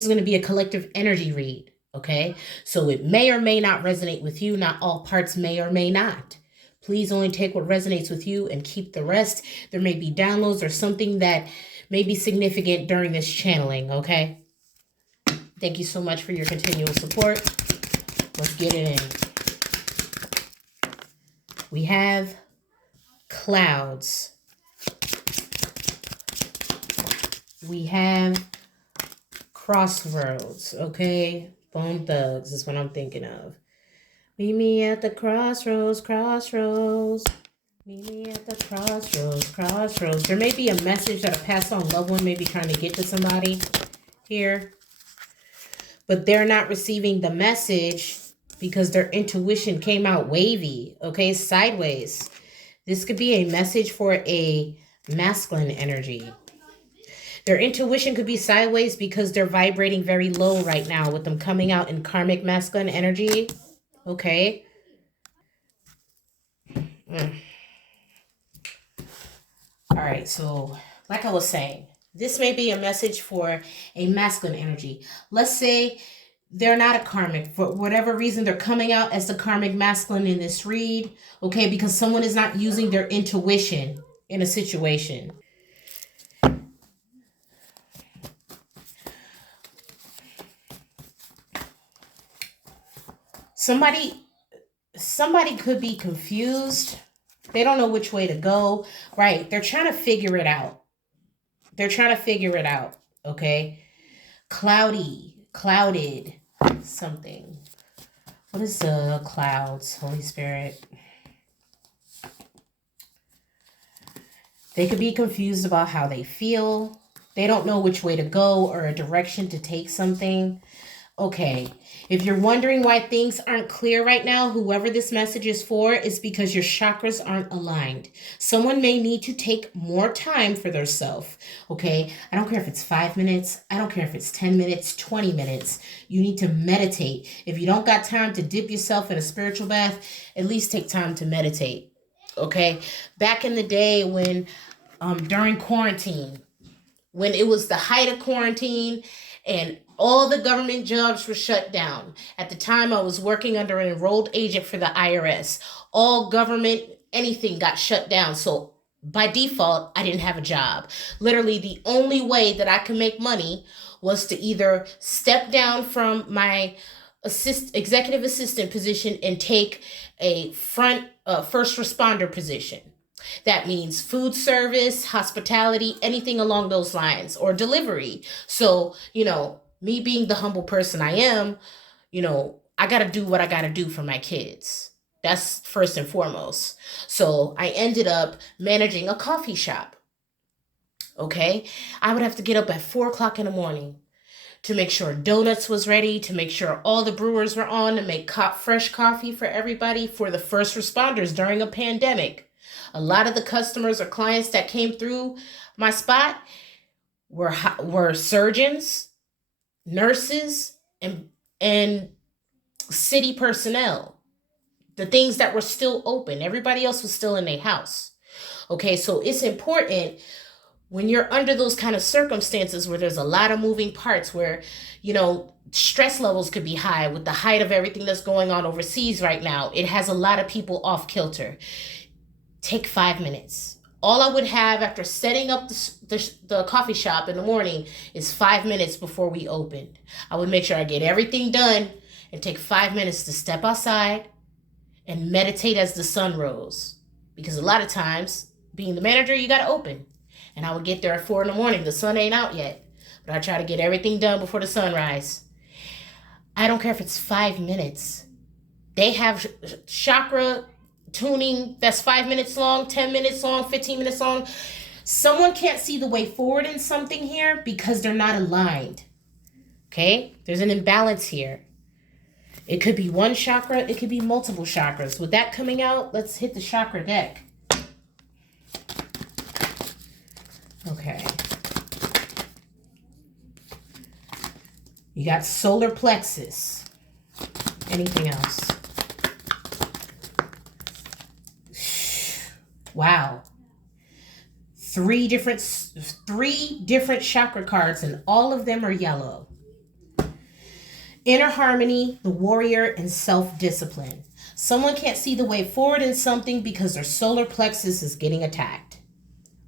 is going to be a collective energy read, okay? So it may or may not resonate with you. Not all parts may or may not. Please only take what resonates with you and keep the rest. There may be downloads or something that may be significant during this channeling, okay? Thank you so much for your continual support. Let's get it in. We have clouds. We have crossroads, okay? Bone Thugs is what I'm thinking of. Meet me at the crossroads, crossroads. Meet me at the crossroads, crossroads. There may be a message that a passed on loved one may be trying to get to somebody here, but they're not receiving the message because their intuition came out wavy, okay, sideways. This could be a message for a masculine energy. Their intuition could be sideways because they're vibrating very low right now with them coming out in karmic masculine energy. Okay. All right. So like I was saying, this may be a message for a masculine energy. Let's say they're not a karmic. For whatever reason, they're coming out as the karmic masculine in this read. Okay. Because someone is not using their intuition in a situation. Somebody could be confused. They don't know which way to go. Right. They're trying to figure it out. Okay. Clouded, something. What is the clouds, Holy Spirit? They could be confused about how they feel. They don't know which way to go or a direction to take something. Okay, if you're wondering why things aren't clear right now, whoever this message is for is because your chakras aren't aligned. Someone may need to take more time for themselves, okay? I don't care if it's 5 minutes. I don't care if it's 10 minutes, 20 minutes. You need to meditate. If you don't got time to dip yourself in a spiritual bath, at least take time to meditate, okay? Back in the day when, during quarantine, when it was the height of quarantine and all the government jobs were shut down. At the time, I was working under an enrolled agent for the IRS. All government, anything got shut down. So by default, I didn't have a job. Literally, the only way that I could make money was to either step down from my executive assistant position and take a first responder position. That means food service, hospitality, anything along those lines, or delivery. So, me being the humble person I am, I got to do what I got to do for my kids. That's first and foremost. So I ended up managing a coffee shop. Okay. I would have to get up at 4 o'clock in the morning to make sure donuts was ready, to make sure all the brewers were on, to make fresh coffee for everybody, for the first responders during a pandemic. A lot of the customers or clients that came through my spot were surgeons, nurses, and city personnel. The things that were still open. Everybody else was still in their house. Okay, so it's important when you're under those kind of circumstances where there's a lot of moving parts, where, stress levels could be high with the height of everything that's going on overseas right now. It has a lot of people off kilter. Take 5 minutes. All I would have after setting up the coffee shop in the morning is 5 minutes before we opened. I would make sure I get everything done and take 5 minutes to step outside and meditate as the sun rose. Because a lot of times, being the manager, you got to open. And I would get there at 4 a.m. The sun ain't out yet. But I try to get everything done before the sunrise. I don't care if it's 5 minutes. They have chakra tuning that's 5 minutes long, 10 minutes long, 15 minutes long. Someone can't see the way forward in something here because they're not aligned. Okay? There's an imbalance here. It could be one chakra. It could be multiple chakras. With that coming out, let's hit the chakra deck. Okay. You got solar plexus. Anything else? Wow. Three different chakra cards, and all of them are yellow. Inner harmony, the warrior, and self-discipline. Someone can't see the way forward in something because their solar plexus is getting attacked,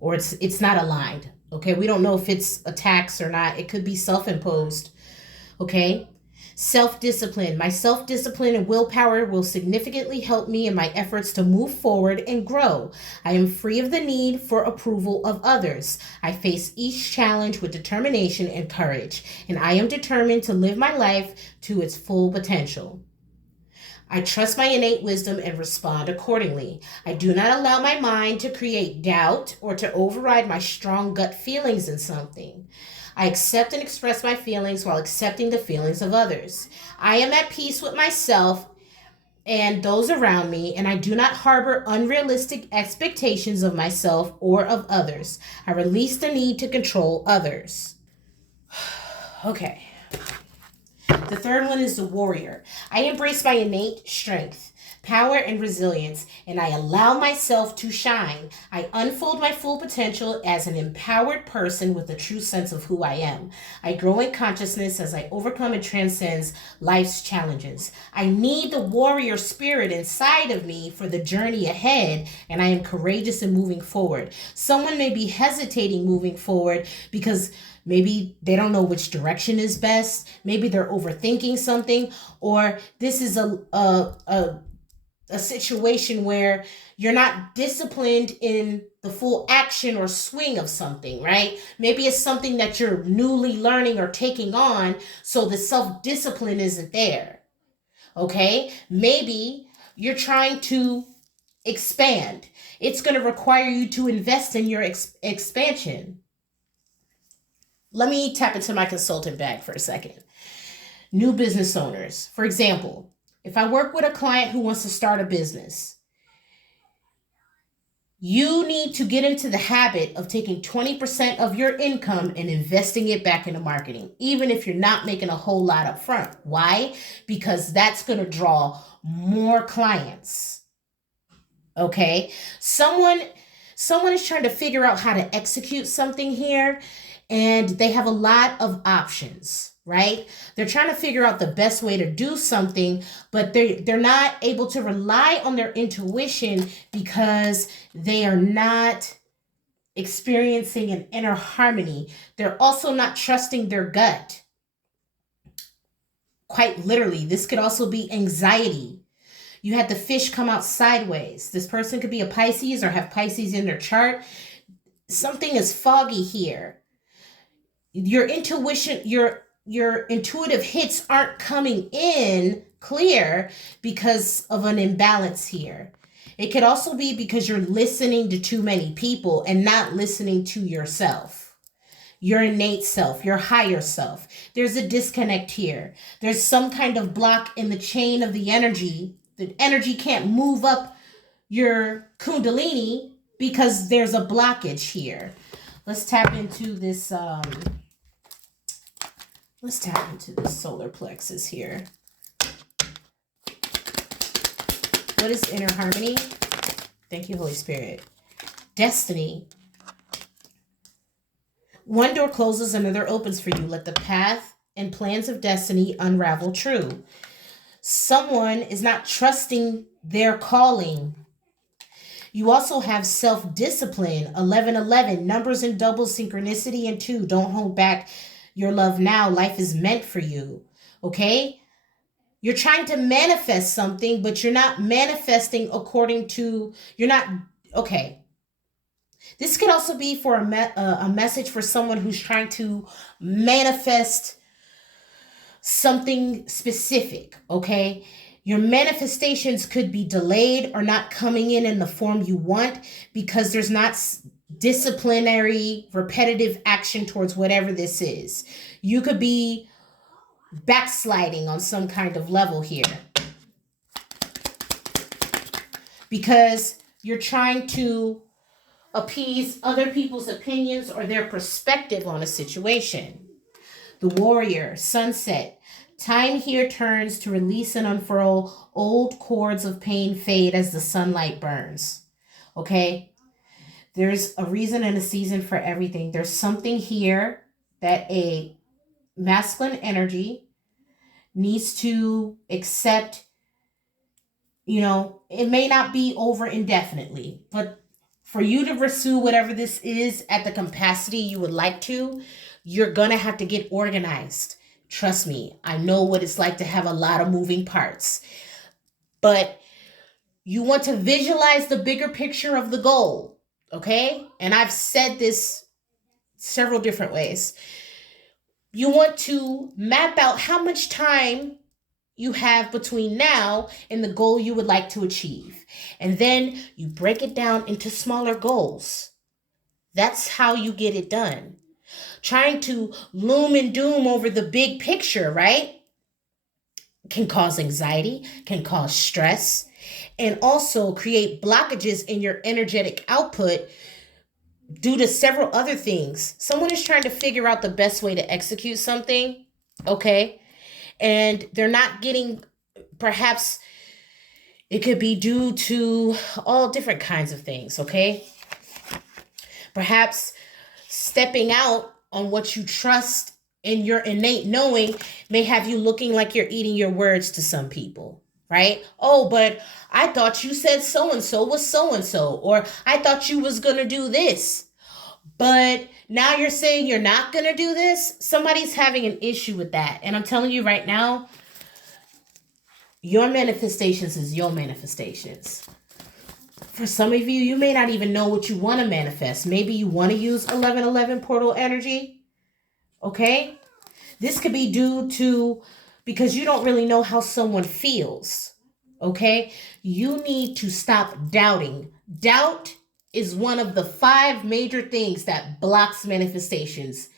or it's not aligned. Okay, we don't know if it's attacks or not. It could be self-imposed. Okay, self-discipline. My self-discipline and willpower will significantly help me in my efforts to move forward and grow. I am free of the need for approval of others. I face each challenge with determination and courage, and I am determined to live my life to its full potential. I trust my innate wisdom and respond accordingly. I do not allow my mind to create doubt or to override my strong gut feelings in something. I accept and express my feelings while accepting the feelings of others. I am at peace with myself and those around me, and I do not harbor unrealistic expectations of myself or of others. I release the need to control others. Okay. The third one is the warrior. I embrace my innate strength, power, and resilience, and I allow myself to shine. I unfold my full potential as an empowered person with a true sense of who I am. I grow in consciousness as I overcome and transcend life's challenges. I need the warrior spirit inside of me for the journey ahead, and I am courageous in moving forward. Someone may be hesitating moving forward because maybe they don't know which direction is best. Maybe they're overthinking something, or this is a situation where you're not disciplined in the full action or swing of something, right? Maybe it's something that you're newly learning or taking on, so the self-discipline isn't there. Okay? Maybe you're trying to expand. It's going to require you to invest in your expansion. Let me tap into my consultant bag for a second. New business owners. For example, if I work with a client who wants to start a business, you need to get into the habit of taking 20% of your income and investing it back into marketing, even if you're not making a whole lot up front. Why? Because that's going to draw more clients. Okay? Someone is trying to figure out how to execute something here, and they have a lot of options, right? They're trying to figure out the best way to do something, but they're not able to rely on their intuition because they are not experiencing an inner harmony. They're also not trusting their gut. Quite literally, this could also be anxiety. You had the fish come out sideways. This person could be a Pisces or have Pisces in their chart. Something is foggy here. Your intuition, your intuitive hits aren't coming in clear because of an imbalance here. It could also be because you're listening to too many people and not listening to yourself, your innate self, your higher self. There's a disconnect here. There's some kind of block in the chain of the energy. The energy can't move up your kundalini because there's a blockage here. Let's tap into this solar plexus here. What is inner harmony? Thank you, Holy Spirit. Destiny. One door closes, another opens for you. Let the path and plans of destiny unravel true. Someone is not trusting their calling. You also have self-discipline. 1111, numbers and doubles, synchronicity, and 2. Don't hold back your love now. Life is meant for you. Okay? You're trying to manifest something, but you're not manifesting according to, okay. This could also be for a message for someone who's trying to manifest something specific, okay? Your manifestations could be delayed or not coming in the form you want because there's not disciplinary, repetitive action towards whatever this is. You could be backsliding on some kind of level here because you're trying to appease other people's opinions or their perspective on a situation. The warrior, sunset. Time here turns to release and unfurl. Old cords of pain fade as the sunlight burns. Okay? There's a reason and a season for everything. There's something here that a masculine energy needs to accept, it may not be over indefinitely, but for you to pursue whatever this is at the capacity you would like to, you're going to have to get organized. Trust me, I know what it's like to have a lot of moving parts, but you want to visualize the bigger picture of the goal, okay? And I've said this several different ways. You want to map out how much time you have between now and the goal you would like to achieve. And then you break it down into smaller goals. That's how you get it done. Trying to loom and doom over the big picture, right? Can cause anxiety, can cause stress, and also create blockages in your energetic output due to several other things. Someone is trying to figure out the best way to execute something, okay? And they're not getting, perhaps it could be due to all different kinds of things, okay? Perhaps stepping out on what you trust and your innate knowing may have you looking like you're eating your words to some people, right? Oh, but I thought you said so-and-so was so-and-so, or I thought you was going to do this, but now you're saying you're not going to do this. Somebody's having an issue with that. And I'm telling you right now, your manifestations is your manifestations. For some of you, you may not even know what you want to manifest. Maybe you want to use 1111 portal energy. Okay? This could be due to because you don't really know how someone feels. Okay? You need to stop doubting. Doubt is one of the 5 major things that blocks manifestations.